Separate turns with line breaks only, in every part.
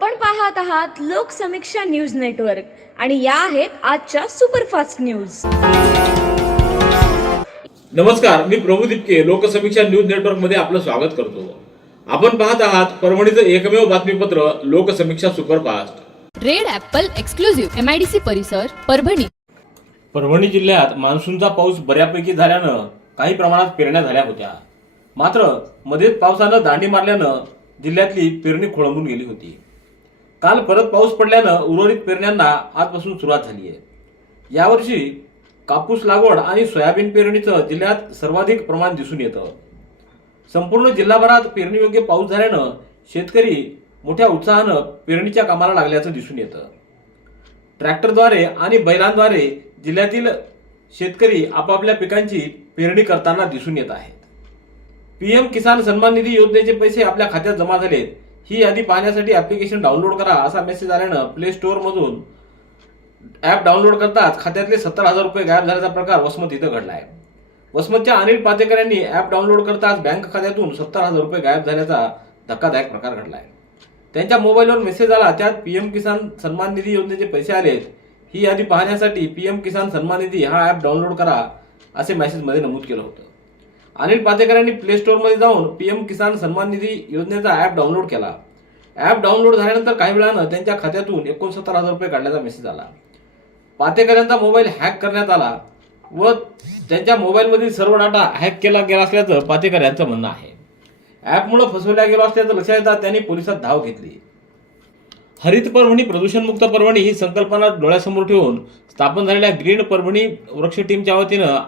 आपण पाहत आहात लोकसमीक्षा न्यूज नेटवर्क आणि या आहेत आजच्या सुपरफास्ट न्यूज.
नमस्कार मी प्रभू दिपके लोकसमीक्षा न्यूज नेटवर्कमध्ये आपलं स्वागत करतो. आपण पाहत आहात परभणीचं एकमेव बातमीपत्र Loksamiksha superfast.
Red apple exclusive MIDC परिसर परभणी.
परभणी जिल्ह्यात मान्सूनचा पाऊस बऱ्यापैकी झाल्यानं काही प्रमाणात पेरण्या झाल्या होत्या. मात्र मध्येच पावसानं दांडी मारल्यानं जिल्ह्यातली पेरणी खोळंबून गेली होती. काल परत पाऊस पडल्यानं उर्वरित पेरण्यांना आजपासून सुरुवात झाली आहे. यावर्षी कापूस लागवड आणि सोयाबीन पेरणीचं जिल्ह्यात सर्वाधिक प्रमाण दिसून येतं. संपूर्ण जिल्हाभरात पेरणीयोग्य पाऊस झाल्यानं शेतकरी मोठ्या उत्साहानं पेरणीच्या कामाला लागल्याचं दिसून येतं. ट्रॅक्टरद्वारे आणि बैलांद्वारे जिल्ह्यातील शेतकरी आपापल्या पिकांची पेरणी करताना दिसून येत आहेत. पीएम किसान सन्मान निधी योजनेचे पैसे आपल्या खात्यात जमा झालेत. ही यादी पाहण्यासाठी ऍप्लिकेशन डाउनलोड करा असा मेसेज आल्यानं प्ले स्टोअर मधून ऍप डाउनलोड करताच खात्यातले सत्तर हजार रुपये गायब झाल्याचा प्रकार वसमत इथं घडला आहे वसमतच्या अनिल पातेकर यांनी ऍप डाउनलोड करताच बँक खात्यातून सत्तर हजार रुपये गायब झाल्याचा धक्कादायक प्रकार घडला आहे त्यांच्या मोबाईलवर मेसेज आला त्यात पीएम किसान सन्मान निधी योजनेचे पैसे आलेत. ही यादी पाहण्यासाठी पीएम किसान सन्मान निधी हा ऍप डाउनलोड करा असे मेसेजमध्ये नमूद केलं होतं. अनिल पातेकरांनी प्ले स्टोअरमध्ये जाऊन पी एम किसान सन्मान निधी योजनेचा ॲप डाउनलोड केला. ॲप डाउनलोड झाल्यानंतर काही वेळानं त्यांच्या खात्यातून एकोणसत्तर हजार रुपये काढल्याचा मेसेज आला. पातेकर यांचा मोबाईल हॅक करण्यात आला व त्यांच्या मोबाईलमधील सर्व डाटा हॅक केला गेला असल्याचं पातेकर यांचं म्हणणं आहे. ॲपमुळे फसवल्या गेलो असल्याचं लक्षात येतात त्यांनी पोलिसात धाव घेतली. हरित परभणी प्रदूषणमुक्त परभणी ही संकल्पना डोळ्यासमोर ठेवून स्थापन झालेल्या ग्रीन परभणी वृक्ष टीमच्या वतीनं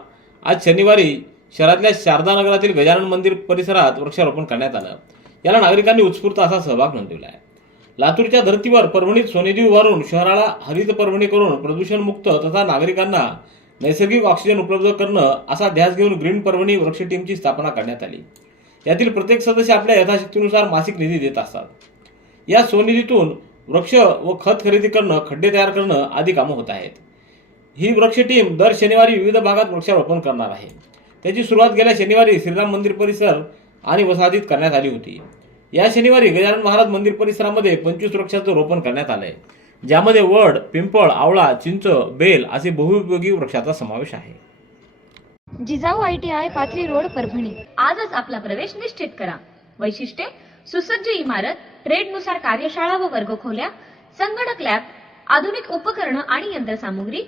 आज शनिवारी शहरातल्या शारदा नगरातील गजानन मंदिर परिसरात वृक्षारोपण करण्यात आलं. याला नागरिकांनी उत्स्फूर्त असा सहभाग नोंदवला आहे लातूरच्या धर्तीवर परभणीत सोनेदी उभारून शहराला हरित परभणी करून प्रदूषणमुक्त तथा नागरिकांना नैसर्गिक ऑक्सिजन उपलब्ध करणं असा ध्यास घेऊन ग्रीन परभणी वृक्ष टीमची स्थापना करण्यात आली. यातील प्रत्येक सदस्य आपल्या यथाशक्तीनुसार मासिक निधी देत असतात. या स्वनिधीतून वृक्ष व खत खरेदी करणं खड्डे तयार करणं आदी कामं होत आहेत. ही वृक्ष टीम दर शनिवारी विविध भागात वृक्षारोपण करणार आहे. त्याची सुरुवात गेल्या शनिवारी श्रीराम मंदिर परिसर आणि वसाहतीत करण्यात आली होती. या शनिवारी गजानन महाराज मंदिर परिसरामध्ये पंचवीस वृक्षाचं रोपण करण्यात आलंय ज्यामध्ये वड पिंपळ आवळा चिंच बेल असे बहुउपयोगी वृक्षाचा समावेश आहे.
Jijau I T I Pathri road Parbhani.
आजच आपला प्रवेश निश्चित करा. वैशिष्ट्ये सुसज्ज इमारत ट्रेडनुसार कार्यशाळा व वर्गखोल्या संगणक लॅब आधुनिक उपकरणं आणि यंत्रसामुग्री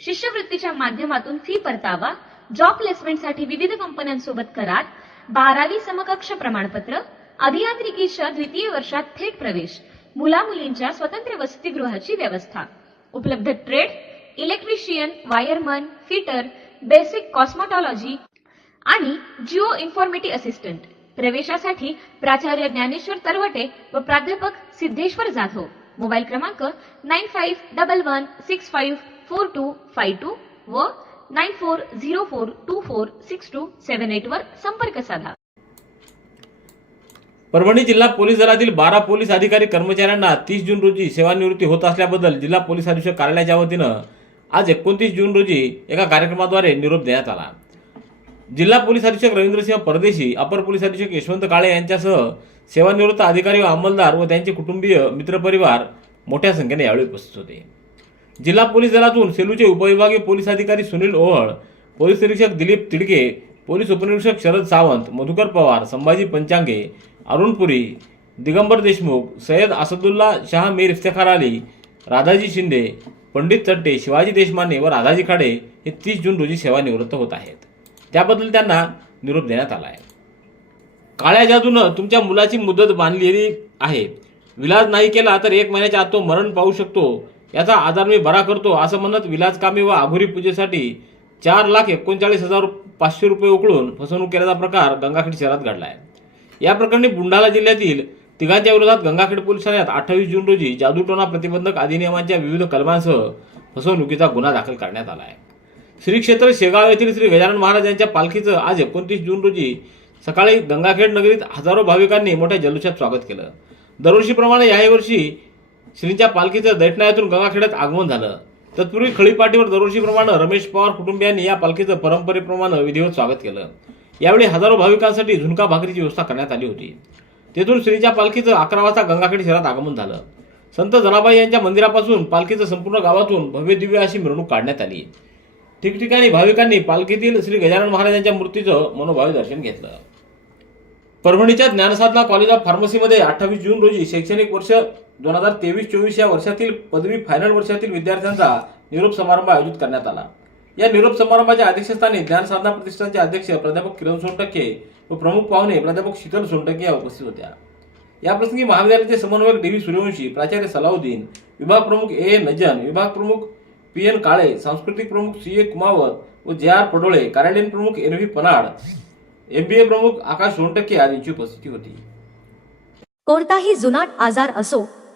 शिष्यवृत्तीच्या माध्यमातून फी परतावा जॉब प्लेसमेंटसाठी विविध कंपन्यांसोबत करार बारावी समकक्ष प्रमाणपत्र अभियांत्रिकीच्या द्वितीय वर्षात थेट प्रवेश मुला मुलींच्या स्वतंत्र वसतिगृहाची व्यवस्था उपलब्ध trade electrician wireman fitter basic cosmetology आणि जिओ इन्फॉर्मेटी असिस्टंट. प्रवेशासाठी प्राचार्य ज्ञानेश्वर तरवटे व प्राध्यापक सिद्धेश्वर जाधव. मोबाईल क्रमांक nine five double one six five four two five two व nine four zero four two four six two seven eight वर संपर्क साधा
परभणी जिल्हा पोलीस दलातील बारा पोलीस अधिकारी कर्मचाऱ्यांना तीस जून रोजी सेवानिवृत्ती होत असल्याबद्दल जिल्हा पोलीस अधीक्षक कार्यालयाच्या वतीनं आज एकोणतीस जून रोजी एका कार्यक्रमाद्वारे निरोप देण्यात आला जिल्हा पोलीस अधीक्षक रवींद्रसिंह परदेशी अपर पोलीस अधीक्षक यशवंत काळे यांच्यासह सेवानिवृत्त अधिकारी व अंमलदार व त्यांचे कुटुंबीय मित्रपरिवार मोठ्या संख्येने यावेळी उपस्थित होते जिल्हा पोलीस दलातून सेलूचे उपविभागीय पोलीस अधिकारी सुनील ओहळ पोलीस निरीक्षक दिलीप तिडके पोलीस उपनिरीक्षक शरद सावंत मधुकर पवार संभाजी पंचांगे अरुणपुरी दिगंबर देशमुख सय्यद असदुल्ला शाह मीर इफ्तेखार अली राधाजी शिंदे पंडित चट्टे शिवाजी देशमाने व राधाजी खाडे हे तीस जून रोजी सेवानिवृत्त होत आहेत. त्याबद्दल त्यांना निरोप देण्यात आला आहे. काळ्या जादूनं तुमच्या मुलाची मुदत बांधलेली आहे. विलाज नाही केला तर एक महिन्याच्या आत तो मरण पाहू शकतो याचा आजार मी बरा करतो असं म्हणत विलाजकामी व आघोरी पूजेसाठी चार लाख एकोणचाळीस हजार पाचशे रुपये उकळून फसवणूक केल्याचा प्रकार गंगाखेड शहरात घडला आहे या प्रकरणी बुंडाला जिल्ह्यातील तिघांच्या विरोधात गंगाखेड पोलीस ठाण्यात अठ्ठावीस जून रोजी जादूटोना प्रतिबंधक अधिनियमांच्या विविध कलमांसह फसवणुकीचा गुन्हा दाखल करण्यात आला आहे श्री क्षेत्र शेगाव येथील श्री गजानन महाराज यांच्या पालखीचं आज एकोणतीस जून रोजी सकाळी गंगाखेड नगरीत हजारो भाविकांनी मोठ्या जल्लोषात स्वागत केलं. दरवर्षीप्रमाणे याही वर्षी श्रींच्या पालखीचं दैठणायातून गंगाखेड्यात आगमन झालं. तत्पूर्वी खळीपाटीवर दरवर्षीप्रमाणे रमेश पवार कुटुंबियांनी या पालखीचं परंपरेप्रमाणे विधिवत स्वागत केलं. यावेळी हजारो भाविकांसाठी झुणका भाकरीची व्यवस्था करण्यात आली होती. तेथून श्रींच्या पालखीचं अकरा वाजता गंगाखेड शहरात आगमन झालं. संत जनाबाई यांच्या मंदिरापासून पालखीचं संपूर्ण गावातून भव्य दिव्य अशी मिरवणूक काढण्यात आली. ठिकठिकाणी भाविकांनी पालखीतील श्री गजानन महाराजांच्या मूर्तीचं मनोभावी दर्शन घेतलं. परभणीच्या ज्ञानसाधना कॉलेज ऑफ फार्मसीमध्ये अठ्ठावीस जून रोजी शैक्षणिक वर्ष दोन हजार तेवीस चोवीस या वर्षातील पदवी फायनल वर्षातील विद्यार्थ्यांचा निरोप समारंभ आयोजित करण्यात आला. या निरोप समारंभाच्या अध्यक्षस्थानी ज्ञानसाधना प्रतिष्ठानचे अध्यक्ष प्राध्यापक किरण सोनटक्के व प्रमुख पाहुणे प्राध्यापक शीतल सोनटक्के या उपस्थित होत्या. याप्रसंगी महाविद्यालयाचे समन्वयक डी व्ही सूर्यवंशी प्राचार्य सलाउद्दीन विभाग प्रमुख ए ए नजन विभाग प्रमुख पी एन काळे सांस्कृतिक प्रमुख सी ए कुमावत व जे आर पडोळे कार्यालयीन प्रमुख एन व्ही पनाड ए प्रमुख आकाश सोनटक्के आदींची उपस्थिती होती.
कोणताही जुनाट आजार असो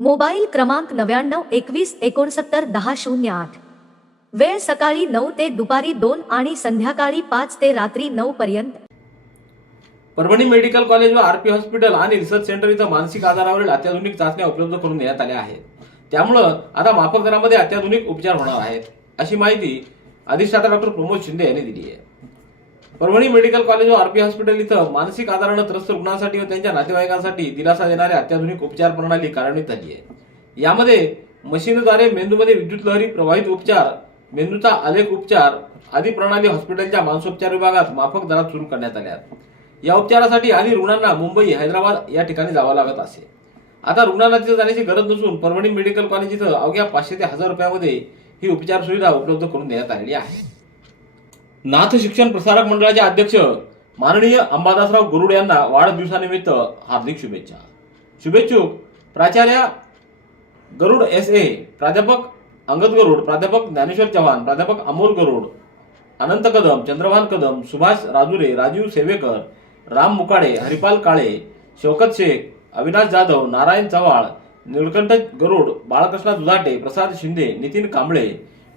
मोबाईल क्रमांक नव्याण्णव एकवीस एकोणसत्तर दहा शून्य आठ. वेळ सकाळी नऊ ते दुपारी दोन आणि संध्याकाळी पाच ते रात्री नऊ पर्यंत.
परभणी मेडिकल कॉलेज व आरपी हॉस्पिटल आणि रिसर्च सेंटर इथं मानसिक आजारावरील अत्याधुनिक चाचण्या उपलब्ध करून देण्यात आल्या आहेत. त्यामुळं आता माफक दरामध्ये अत्याधुनिक उपचार होणार आहेत अशी माहिती अधिष्ठाता डॉक्टर प्रमोद शिंदे यांनी दिली आहे. परभणी मेडिकल कॉलेज व आरपी हॉस्पिटल इथं मानसिक आजारानं त्रस्त रुग्णांसाठी व त्यांच्या नातेवाईकांसाठी दिलासा देणारी अत्याधुनिक उपचार प्रणाली कार्यान्वित झाली आहे. यामध्ये मशीनद्वारे मेंदूमध्ये विद्युत लहरी प्रवाहित उपचार मेंदूचा आलेख उपचार आदी प्रणाली हॉस्पिटलच्या मानसोपचार विभागात माफक दरात सुरू करण्यात आल्या आहेत. या उपचारासाठी आधी रुग्णांना मुंबई हैदराबाद या ठिकाणी जावं लागत असे. आता रुग्णांना तिथे जाण्याची गरज नसून परभणी मेडिकल कॉलेज इथं अवघ्या पाचशे ते हजार रुपयामध्ये ही उपचार सुविधा उपलब्ध करून देण्यात आलेली आहे. नाथ शिक्षण प्रसारक मंडळाचे अध्यक्ष माननीय अंबादासराव गरुड यांना वाढदिवसानिमित्त हार्दिक शुभेच्छा. शुभेच्छुक प्राचार्य गरुड एस ए प्राध्यापक अंगद गरुड प्राध्यापक ज्ञानेश्वर चव्हाण प्राध्यापक अमोल गरुड अनंत कदम चंद्रभान कदम सुभाष राजुरे राजीव सेवेकर राम मुकाडे हरिपाल काळे शौकत शेख अविनाश जाधव नारायण चव्हाण निळकंठ गरुड बाळकृष्ण दुधाटे प्रसाद शिंदे नितीन कांबळे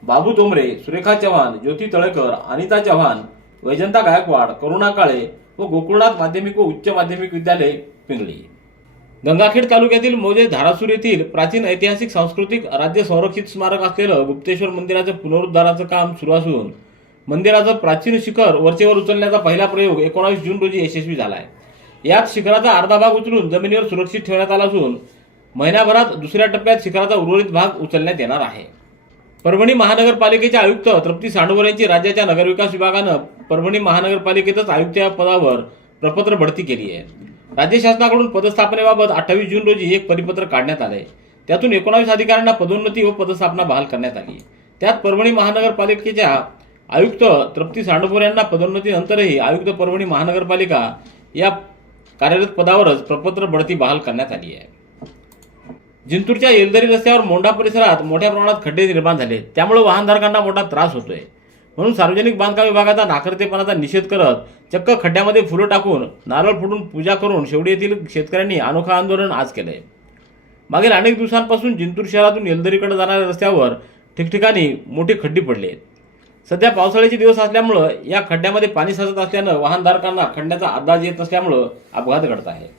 बाबू तोमरे सुरेखा चव्हाण ज्योती तळेकर अनिता चव्हाण वैजंता गायकवाड करुणा काळे व गोकुळनाथ माध्यमिक व उच्च माध्यमिक विद्यालय पिंगळी. गंगाखेड तालुक्यातील मोजे धारासूर येथील प्राचीन ऐतिहासिक सांस्कृतिक राज्य संरक्षित स्मारक असलेलं गुप्तेश्वर मंदिराचं पुनरुद्धाराचं काम सुरू असून मंदिराचं प्राचीन शिखर वरचेवर उचलण्याचा पहिला प्रयोग एकोणावीस जून रोजी यशस्वी झाला आहे यात शिखराचा अर्धा भाग उचलून जमिनीवर सुरक्षित ठेवण्यात आला असून महिन्याभरात दुसऱ्या टप्प्यात शिखराचा उर्वरित भाग उचलण्यात येणार आहे. परभणी महानगरपालिकेचे आयुक्त तृप्ती सांडवर यांची राज्याच्या नगरविकास विभागानं परभणी महानगरपालिकेतच आयुक्त या पदावर प्रपत्र बढती केली आहे. राज्य शासनाकडून पदस्थापनेबाबत अठ्ठावीस जून रोजी एक परिपत्र काढण्यात आलं आहे त्यातून एकोणावीस अधिकाऱ्यांना पदोन्नती व पदस्थापना बहाल करण्यात आली. त्यात परभणी महानगरपालिकेच्या आयुक्त तृप्ती सांडभोर यांना पदोन्नतीनंतरही आयुक्त परभणी महानगरपालिका या कार्यरत पदावरच प्रपत्र बढती बहाल करण्यात आली आहे. जिंतूरच्या येलदरी रस्त्यावर मोंडा परिसरात मोठ्या प्रमाणात खड्डे निर्माण झाले. त्यामुळे वाहनधारकांना मोठा त्रास होतोय. म्हणून सार्वजनिक बांधकाम विभागाचा नाकर्तेपणाचा निषेध करत चक्क खड्ड्यामध्ये फुलं टाकून नारळ फुटून पूजा करून शेवडी येथील शेतकऱ्यांनी अनोखा आंदोलन आज केलंय. मागील अनेक दिवसांपासून जिंतूर शहरातून येलदरीकडे जाणाऱ्या रस्त्यावर ठिकठिकाणी मोठी खड्डी पडली. आहेत सध्या पावसाळ्याचे दिवस असल्यामुळं या खड्ड्यामध्ये पाणी साचत असल्यानं वाहनधारकांना खड्ड्याचा अंदाज येत नसल्यामुळं अपघात घडत आहे.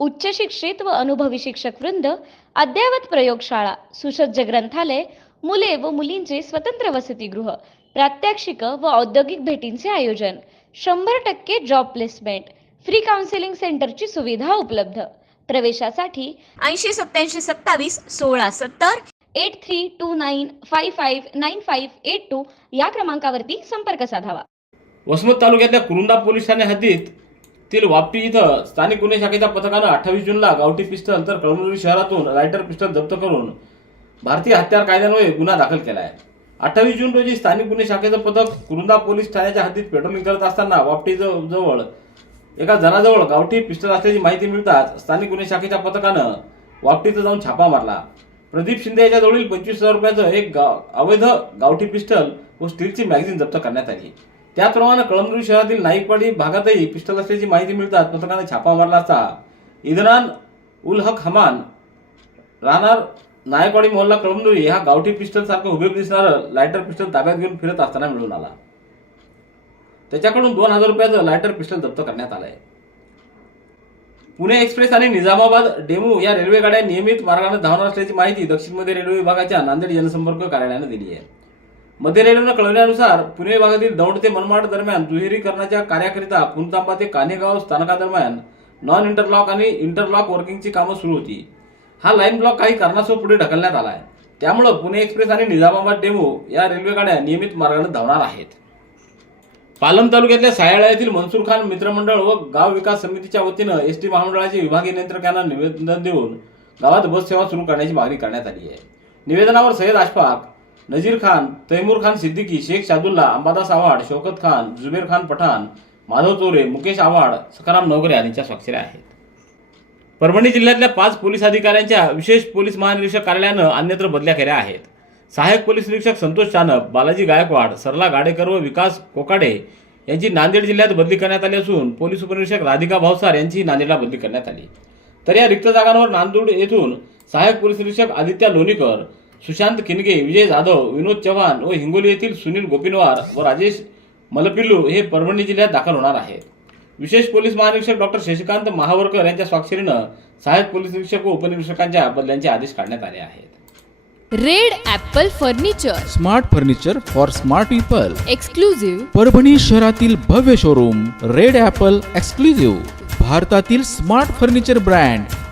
उच्च शिक्षित व अनुभवी शिक्षक वृंद अद्ययावत प्रयोगशाळा सुसज्ज ग्रंथालय मुले व मुलींचे स्वतंत्र वसतिगृह प्रात्यक्षिक व औद्योगिक भेटींचे आयोजन शंभर टक्के जॉब प्लेसमेंट फ्री काउन्सिलिंग सेंटरची सुविधा उपलब्ध. प्रवेशासाठी
ऐंशी सत्याऐंशी सत्तावीस सोळा सत्तर
eight three two nine five five nine five eight two या क्रमांकावरती संपर्क साधावा.
वसमत तालुक्यातल्या कुरुंदा पोलीस ठाणे हद्दीत तील वापटी इथं स्थानिक गुन्हे शाखेच्या पथकानं अठ्ठावीस जूनला गावठी पिस्टल तर कळमनुरी शहरातून रायटर पिस्टल जप्त करून भारतीय हत्यार कायद्यान्वये गुन्हा दाखल केला आहे. अठ्ठावीस जून रोजी स्थानिक गुन्हे शाखेचं पथक कुरुंदा पोलीस ठाण्याच्या हद्दीत पेट्रोलिंग करत असताना वापटी जवळ एका जणाजवळ गावठी पिस्टल असल्याची माहिती मिळताच स्थानिक गुन्हे शाखेच्या पथकानं वापटीचं जाऊन छापा मारला. प्रदीप शिंदे याच्या जवळील पंचवीस हजार रुपयाचं एक गाव अवैध गावठी पिस्टल व स्टीलची मॅगझिन जप्त करण्यात आली. त्याचप्रमाणे कळमनुरी शहरातील नाईकवाडी भागातही पिस्टल असल्याची माहिती मिळताच पथकाने छापा मारला असता. इदनान उल हक हमान राहणार नायकवाडी मोहल्ला कळमनुरी हा गावठी पिस्टल सारखं उभे दिसणारं लायटर पिस्टल ताब्यात घेऊन फिरत असताना मिळून आला. त्याच्याकडून दोन हजार रुपयाचं लायटर पिस्टल जप्त करण्यात आलंय. पुणे एक्सप्रेस आणि निजामाबाद डेमू या रेल्वे गाड्या नियमित मार्गाने धावणार असल्याची माहिती दक्षिण मध्य रेल्वे विभागाच्या नांदेड जनसंपर्क कार्यालयानं दिली आहे. मध्य रेल्वेनं कळवल्यानुसार पुणे विभागातील दौंड ते मनमाड दरम्यान दुहेरीकरणाच्या कार्याकरिता पुणतांबा ते कानेगाव स्थानकादरम्यान नॉन इंटरलॉक आणि इंटरलॉक वर्किंगची कामं सुरू होती. हा लाईन ब्लॉक काही कारणासह पुढे ढकलण्यात आला आहे त्यामुळं पुणे एक्सप्रेस आणि निजामाबाद डेमो या रेल्वे गाड्या नियमित मार्गाने धावणार आहेत. पालम तालुक्यातल्या सायाळा येथील मनसूर खान मित्रमंडळ व गाव विकास समितीच्या वतीनं एस टी महामंडळाचे विभागीय नियंत्रकांना निवेदन देऊन गावात बस सेवा सुरू करण्याची मागणी करण्यात आली आहे. निवेदनावर सय्यद आशफाक नजीर खान तैमूर खान सिद्दीकी शेख शादुल्ला अंबादास आव्हाड शौकत खान जुबेर खान पठाण माधव चोरे मुकेश आव्हाड सखाराम नवगरे यांच्या स्वाक्षऱ्या आहेत. परभणी जिल्ह्यातल्या पाच पोलीस अधिकाऱ्यांच्या विशेष पोलीस महानिरीक्षक कार्यालयानं अन्यत्र बदल्या केल्या आहेत. सहाय्यक पोलीस निरीक्षक संतोष चानप बालाजी गायकवाड सरला गाडेकर व विकास कोकाडे यांची नांदेड जिल्ह्यात बदली करण्यात आली असून पोलीस उपनिरीक्षक राधिका भावसार यांची नांदेडला बदली करण्यात आली. तर या रिक्त जागांवर नांदूड येथून सहाय्यक पोलीस निरीक्षक आदित्य लोणीकर सुशांत किनगे विजय जाधव विनोद चव्हाण व हिंगोली येथील सुनील गोपिनवार व राजेश मलपिल्लू हे परभणी जिल्ह्यात दाखल होणार आहेत. विशेष पोलीस महानिरीक्षक डॉक्टर शशिकांत महावरकर यांच्या स्वाक्षरीनं सहाय्यक पोलीस निरीक्षक व उपनिरीक्षकांच्या बदल्यांचे आदेश काढण्यात आले आहेत.
Red Apple furniture.
Smart furniture for smart people.
Exclusive
Parbhani शहरातील भव्य शोरूम रेड ॲपल एक्सक्लुझिव्ह. भारतातील smart furniture brand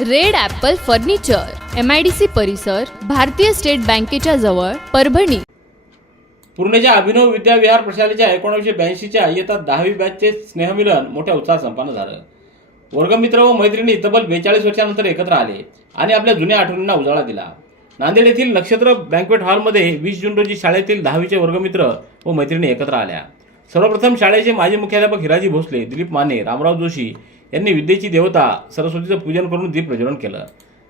Red apple furniture M I D C परिसर भारतीय स्टेट बँकेच्या जवळ परभणी.
पूर्णेच्या अभिनव विद्याविहार प्रशालेच्या एकोणीसशे ब्याऐंशीच्या इयत्ता दहावी बॅचचे स्नेहमिलन मोठ्या उत्साहात संपन्न झालं. वर्गमित्र व मैत्रिणी तब्बल बेचाळीस वर्षानंतर एकत्र आले आणि आपल्या जुन्या आठवणींना उजाळा दिला. नांदेड येथील नक्षत्र बँक्वेट हॉलमध्ये वीस जून रोजी शाळेतील दहावीचे वर्गमित्र व मैत्रिणी एकत्र आल्या. सर्वप्रथम शाळेचे माजी मुख्याध्यापक हिराजी भोसले दिलीप माने रामराव जोशी यांनी विद्येची देवता सरस्वतीचं पूजन करून दीप प्रज्वलन केलं.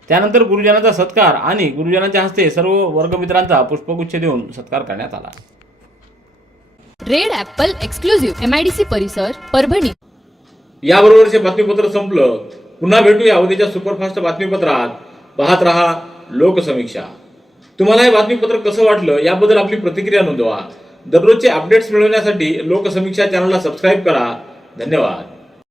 त्यानंतर गुरुजनांचा सत्कार आणि गुरुजनांच्या हस्ते सर्व वर्गमित्रांचा पुष्पगुच्छ देऊन सत्कार करण्यात आला.
Red apple exclusive M I D C परिसर परभणी.
याबरोबरचे बातमीपत्र संपलं. पुन्हा भेटूया उद्याच्या सुपरफास्ट बातमीपत्रात. पाहत रहा लोकसमीक्षा. तुम्हाला हे बातमीपत्र कसं वाटलं याबद्दल आपली प्रतिक्रिया नोंदवा. दररोजचे अपडेट्स मिळवण्यासाठी लोकसमीक्षा चॅनलला सबस्क्राईब करा. धन्यवाद.